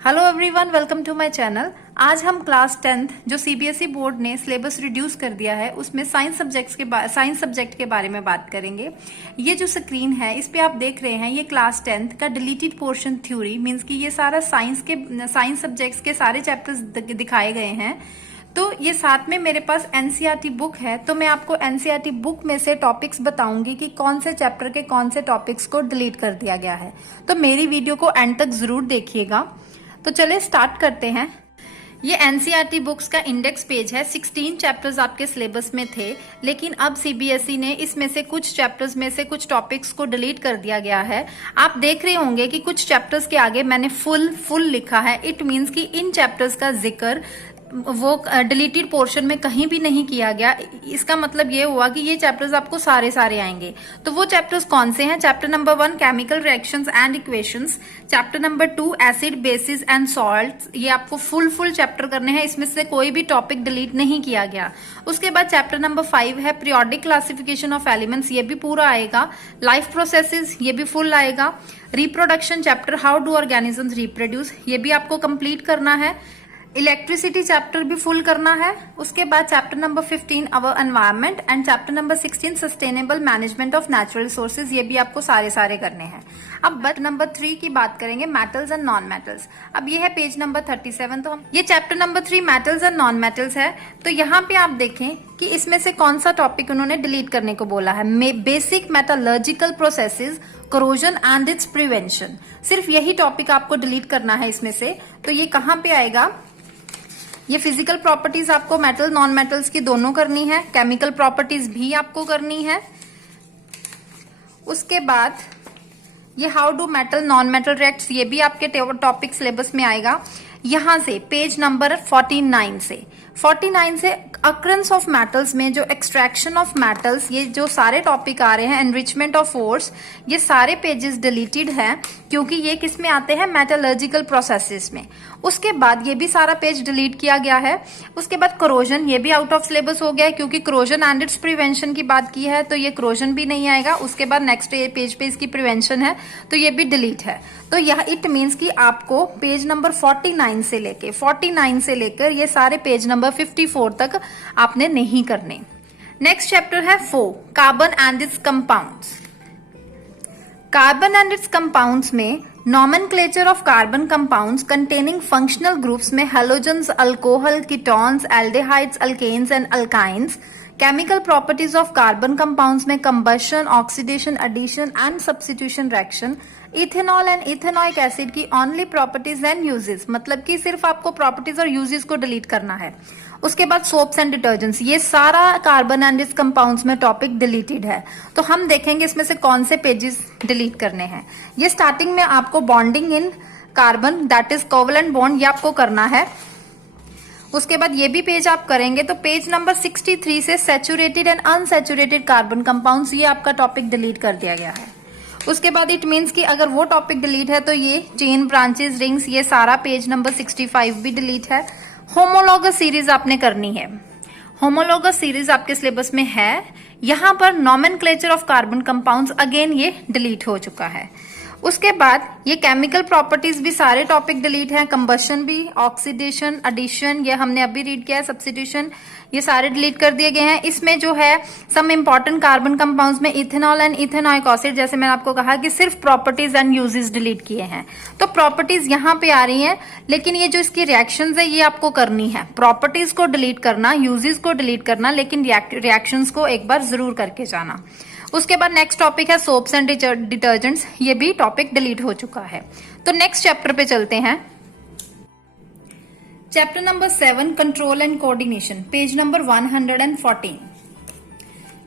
Hello everyone, welcome to my channel. आज हम class 10th जो सीबीएसई बोर्ड ने सिलेबस रिड्यूस कर दिया है उसमें साइंस सब्जेक्ट के बारे में बात करेंगे। ये जो स्क्रीन है इस पे आप देख रहे हैं, ये क्लास 10th का डिलीटेड पोर्शन थ्योरी मींस कि ये सारा साइंस सब्जेक्ट्स के सारे चैप्टर्स दिखाए गए हैं। तो ये साथ में मेरे पास एनसीईआरटी बुक है, तो मैं आपको एनसीईआरटी बुक में से टॉपिक्स बताऊंगी कि कौन से चैप्टर के कौन से टॉपिक्स को डिलीट कर दिया गया है। तो मेरी वीडियो को एंड तक जरूर देखिएगा। तो चलिए स्टार्ट करते हैं। ये एनसीईआरटी बुक्स का इंडेक्स पेज है। 16 चैप्टर्स आपके सिलेबस में थे, लेकिन अब सीबीएसई ने इसमें से कुछ चैप्टर्स में से कुछ टॉपिक्स को डिलीट कर दिया गया है। आप देख रहे होंगे कि कुछ चैप्टर्स के आगे मैंने फुल लिखा है। इट मींस कि इन चैप्टर्स का जिक्र वो डिलीटेड पोर्शन में कहीं भी नहीं किया गया। इसका मतलब ये हुआ कि ये चैप्टर्स आपको सारे आएंगे। तो वो चैप्टर्स कौन से हैं? Chapter number 1 chemical reactions and equations, chapter number 2 acid basis and salts. ये आपको फुल चैप्टर करने हैं, इसमें से कोई भी टॉपिक डिलीट नहीं किया गया। उसके बाद चैप्टर नंबर 5 है पीरियोडिक क्लासिफिकेशन ऑफ एलिमेंट्स, ये भी पूरा आएगा। लाइफ प्रोसेसेस, ये भी फुल आएगा। Reproduction chapter, how do organisms reproduce, ये भी आपको कंप्लीट करना है। इलेक्ट्रिसिटी चैप्टर भी फुल करना है। उसके बाद chapter number 15 our environment and chapter number 16 sustainable management of natural resources, ये भी आपको सारे करने हैं। अब नंबर 3 की बात करेंगे, मेटल्स एंड नॉन मेटल्स। अब ये है पेज नंबर 37। तो हम ये chapter number 3 metals and non metals है। तो यहाँ पे आप देखें कि इसमें से कौन सा टॉपिक उन्होंने डिलीट करने को बोला है। Basic metallurgical processes, corrosion and it's prevention, सिर्फ यही टॉपिक आपको डिलीट करना है इसमें से। तो ये कहाँ पे आएगा? ये फिजिकल प्रॉपर्टीज आपको मेटल नॉन मेटल्स की दोनों करनी है, केमिकल प्रॉपर्टीज भी आपको करनी है। उसके बाद ये how do metal non metal reacts, ये भी आपके टॉपिक सिलेबस में आएगा। यहां से पेज नंबर 49 से अक्रंस ऑफ मेटल्स में जो एक्सट्रैक्शन ऑफ मेटल्स, ये जो सारे टॉपिक आ रहे हैं, एनरिचमेंट ऑफ ओर्स, ये सारे पेजेस डिलीटेड हैं क्योंकि ये किस में आते हैं? मेटलर्जिकल प्रोसेसेस में। उसके बाद ये भी सारा पेज डिलीट किया गया है। उसके बाद करोजन, ये भी आउट ऑफ सिलेबस हो गया है क्योंकि करोजन एंड इट्स प्रिवेंशन की बात की है, तो ये करोजन भी नहीं आएगा। उसके बाद नेक्स्ट पेज पे इसकी प्रिवेंशन है, तो ये भी डिलीट है। तो यह इट मीन्स कि आपको पेज नंबर 49 से लेकर ये सारे पेज नंबर 54 तक आपने नहीं करने। नेक्स्ट चैप्टर है 4 carbon and its compounds. Carbon and its compounds में nomenclature of carbon compounds containing functional groups में halogens, alcohol, ketones, aldehydes, alkenes and alkynes. Chemical properties of carbon compounds में combustion, oxidation, addition and substitution reaction. Ethanol and ethanoic acid की only properties and uses, मतलब कि सिर्फ आपको properties और uses को delete करना है। उसके बाद सोप्स एंड डिटर्जेंट्स, ये सारा कार्बन एंड इट्स कंपाउंड्स में टॉपिक डिलीटेड है। तो हम देखेंगे इसमें से कौन से पेजेस डिलीट करने हैं। ये स्टार्टिंग में आपको bonding in carbon, that is covalent bond, ये आपको करना है। उसके बाद ये भी पेज आप करेंगे। तो पेज नंबर 63 से saturated and unsaturated carbon compounds, ये आपका टॉपिक डिलीट कर दिया गया है। उसके बाद इट मीन्स कि अगर वो टॉपिक डिलीट है तो ये चेन, ब्रांचेस, रिंग्स, ये सारा पेज नंबर 65 भी डिलीट है। होमोलॉगस सीरीज आपने करनी है। होमोलॉगस सीरीज आपके सिलेबस में है। यहां पर nomenclature of carbon compounds, again ये डिलीट हो चुका है। उसके बाद ये केमिकल प्रॉपर्टीज भी सारे टॉपिक डिलीट हैं। कंबशन भी, ऑक्सीडेशन, एडिशन, ये हमने अभी रीड किया है, सब्स्टिट्यूशन, ये सारे डिलीट कर दिए गए हैं। इसमें जो है सम इंपॉर्टेंट कार्बन कंपाउंड्स में इथेनॉल एंड इथेनॉइक एसिड, जैसे मैंने आपको कहा कि सिर्फ प्रॉपर्टीज एंड यूजेस डिलीट किए हैं। तो प्रॉपर्टीज यहाँ पे आ रही हैं, लेकिन ये जो इसकी रिएक्शंस है ये आपको करनी है। प्रॉपर्टीज को डिलीट करना, यूजेस को डिलीट करना, लेकिन रिएक्शंस को एक बार जरूर करके जाना। उसके बाद नेक्स्ट टॉपिक है सोप्स एंड डिटर्जेंट्स, ये भी टॉपिक डिलीट हो चुका है। तो नेक्स्ट चैप्टर पे चलते हैं। Chapter number 7 control and coordination, page number 114।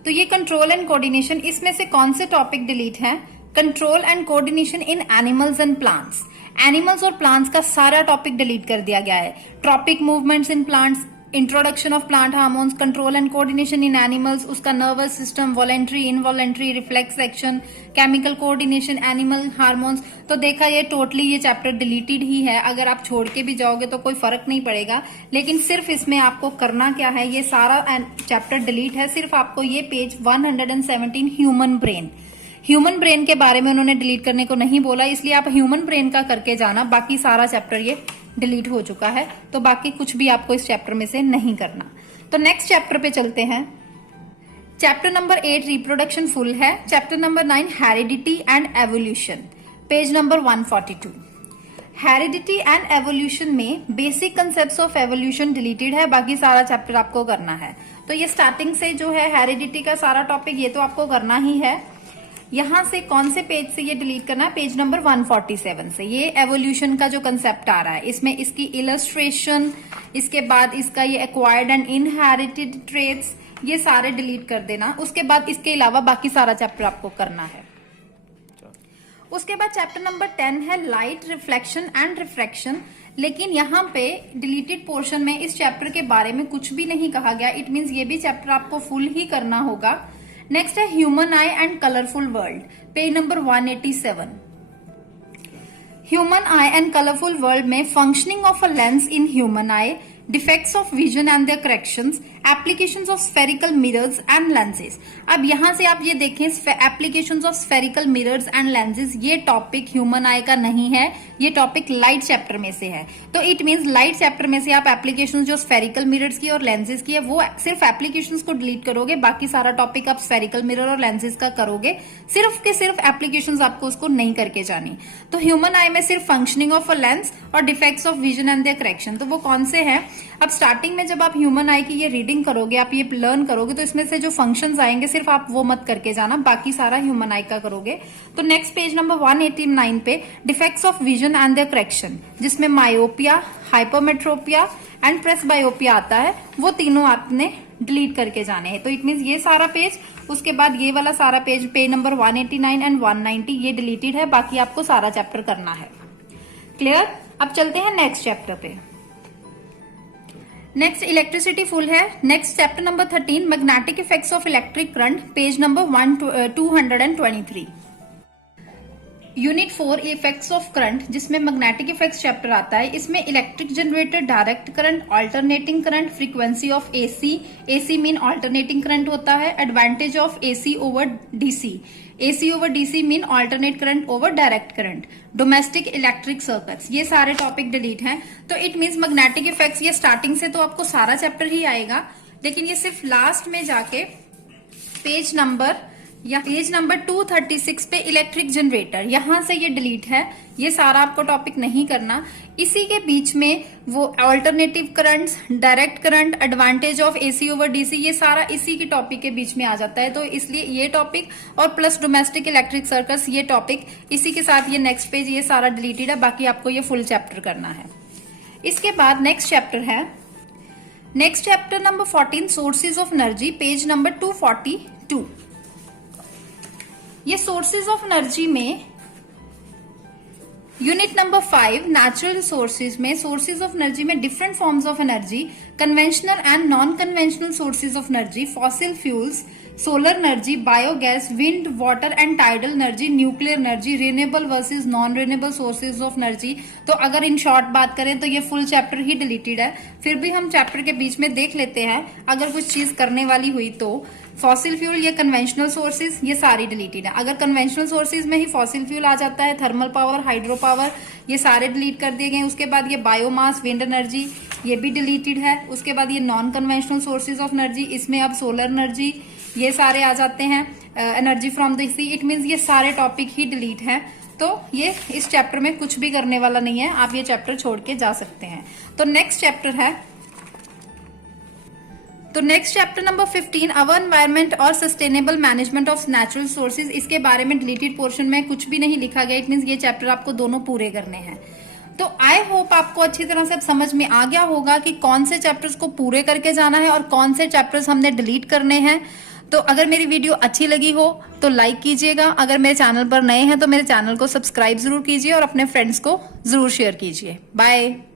तो ये कंट्रोल एंड कोऑर्डिनेशन, इसमें से कौन से टॉपिक डिलीट है? Control and coordination in animals and plants. Animals और प्लांट्स का सारा टॉपिक डिलीट कर दिया गया है। Tropic movements in plants, introduction of plant hormones, control and coordination in animals, उसका nervous system, voluntary, involuntary, reflex action, chemical coordination, animal hormones. तो देखा ये टोटली ये चैप्टर डिलीटेड ही है। अगर आप छोड़ के भी जाओगे तो कोई फर्क नहीं पड़ेगा, लेकिन सिर्फ इसमें आपको करना क्या है, ये सारा चैप्टर डिलीट है। सिर्फ आपको ये page 117 human brain, human brain के बारे में उन्होंने डिलीट करने को नहीं बोला, इसलिए आप ह्यूमन ब्रेन का करके जाना, बाकी सारा चैप्टर ये डिलीट हो चुका है, तो बाकी कुछ भी आपको इस चैप्टर में से नहीं करना। तो नेक्स्ट चैप्टर पे चलते हैं। चैप्टर नंबर 8 रिप्रोडक्शन फुल है। Chapter number 9 heredity and evolution, page number 142। Heredity and evolution में basic concepts of evolution deleted है, बाकी सारा चैप्टर आपको करना है। तो ये स्टार्टिंग से जो है हेरिडिटी का सारा टॉपिक ये तो आपको करना ही है। यहां से कौन से पेज से ये डिलीट करना है, पेज नंबर 147 से। ये एवोल्यूशन का जो कंसेप्ट आ रहा है, इसमें इसकी इलस्ट्रेशन, इसके बाद इसका ये एक्वायर्ड एंड इनहेरिटेड ट्रेट्स, ये सारे डिलीट कर देना। उसके बाद इसके अलावा बाकी सारा चैप्टर आपको करना है। उसके बाद चैप्टर नंबर 10 है लाइट रिफ्लेक्शन एंड रिफ्रैक्शन, लेकिन यहाँ पे डिलीटेड पोर्शन में इस चैप्टर के बारे में कुछ भी नहीं कहा गया। इट मींस ये भी चैप्टर आपको फुल ही करना होगा। नेक्स्ट है human eye and colourful world, page number 187। Human eye and colourful world में functioning of a lens in human eye, defects of vision and their corrections, applications of spherical mirrors and lenses. अब यहां से आप ये देखें, applications of spherical mirrors and lenses, ये topic human eye का नहीं है, ये टॉपिक लाइट चैप्टर में से है। तो इट मींस लाइट चैप्टर में से आप एप्लीकेशंस जो स्फेरिकल मिरर्स की और लेंसेज की है, वो सिर्फ एप्लीकेशंस को डिलीट करोगे, बाकी सारा टॉपिक आप स्फेरिकल मिरर और लेंसेज का करोगे। सिर्फ के सिर्फ एप्लीकेशंस आपको उसको नहीं करके जानी। तो ह्यूमन आई में सिर्फ फंक्शनिंग ऑफ अ लेंस और defects of vision and their correction, तो वो कौन से हैं। अब स्टार्टिंग में जब आप ह्यूमन आई की ये रीडिंग करोगे, आप ये लर्न करोगे, तो इसमें से जो फंक्शंस आएंगे सिर्फ आप वो मत करके जाना, बाकी सारा ह्यूमन आई का करोगे। तो नेक्स्ट पेज नंबर 189 पे defects of vision and their correction, जिसमें मायोपिया, हाइपरमेट्रोपिया एंड प्रेसबायोपिया आता है, वो तीनों आपने डिलीट करके जाने हैं। तो इट मींस ये सारा पेज, उसके बाद ये वाला सारा पेज, पेज नंबर 189 एंड 190, ये डिलीटेड है, बाकी आपको सारा चैप्टर करना है। क्लियर। अब चलते हैं नेक्स्ट चैप्टर पे। नेक्स्ट इलेक्ट्रिसिटी फुल है। Next chapter number 13 magnetic effects of electric current, page number 223। Unit 4 effects of current, जिसमें मैग्नेटिक इफेक्ट्स चैप्टर आता है। इसमें electric generator, direct current, alternating current, frequency of AC, AC mean alternating current होता है, advantage of AC over DC, AC over DC mean alternate current over direct current, domestic electric circuits, ये सारे topic delete हैं। तो it means magnetic effects ये starting से तो आपको सारा चैप्टर ही आएगा, लेकिन ये सिर्फ लास्ट में जाके पेज नंबर 236 पे इलेक्ट्रिक जनरेटर, यहां से ये डिलीट है, ये सारा आपको टॉपिक नहीं करना। इसी के बीच में वो alternative currents, direct current, advantage of AC over DC, ये सारा इसी की टॉपिक के बीच में आ जाता है। तो इसलिए ये टॉपिक और प्लस डोमेस्टिक इलेक्ट्रिक सर्किट्स, ये टॉपिक इसी के साथ ये नेक्स्ट पेज ये सारा डिलीटेड है, बाकी आपको ये फुल चैप्टर करना है। इसके बाद नेक्स्ट चैप्टर है, next chapter number 14 sources of energy, page number 242। ये सोर्सेज ऑफ एनर्जी में यूनिट नंबर 5 नेचुरल रिसोर्सेज में, सोर्सेज ऑफ एनर्जी में different forms of energy, conventional and non conventional sources of energy, fossil fuels, solar energy, biogas, wind, water and tidal energy, nuclear energy, renewable versus non renewable sources of energy. तो अगर in short बात करें तो ये full chapter ही deleted है, फिर भी हम चैप्टर के बीच में देख लेते हैं अगर कुछ चीज करने वाली हुई तो। फॉसिल फ्यूल, ये कन्वेंशनल सोर्सेज, ये सारी डिलीटेड है। अगर कन्वेंशनल सोर्सेज में ही फॉसिल फ्यूल आ जाता है, थर्मल पावर, हाइड्रो पावर, ये सारे डिलीट कर दिए गए। उसके बाद ये बायोमास, विंड एनर्जी, ये भी डिलीटेड है। उसके बाद ये non conventional sources of energy, इसमें अब सोलर एनर्जी, ये सारे आ जाते हैं, energy from the sea. It means ये सारे टॉपिक ही डिलीट हैं। तो ये इस चैप्टर में कुछ भी करने वाला नहीं है, आप ये चैप्टर छोड़ के जा सकते हैं। तो नेक्स्ट चैप्टर है, तो next chapter number 15 our environment और sustainable management of natural sources, इसके बारे में डिलीटेड पोर्शन में कुछ भी नहीं लिखा गया। इट मींस ये चैप्टर आपको दोनों पूरे करने हैं। तो आई होप आपको अच्छी तरह से समझ में आ गया होगा कि कौन से चैप्टर्स को पूरे करके जाना है और कौन से चैप्टर्स हमने डिलीट करने हैं। तो अगर मेरी वीडियो अच्छी लगी हो तो लाइक कीजिएगा, अगर मेरे चैनल पर नए हैं तो मेरे चैनल को सब्सक्राइब जरूर कीजिए और अपने फ्रेंड्स को जरूर शेयर कीजिए। बाय।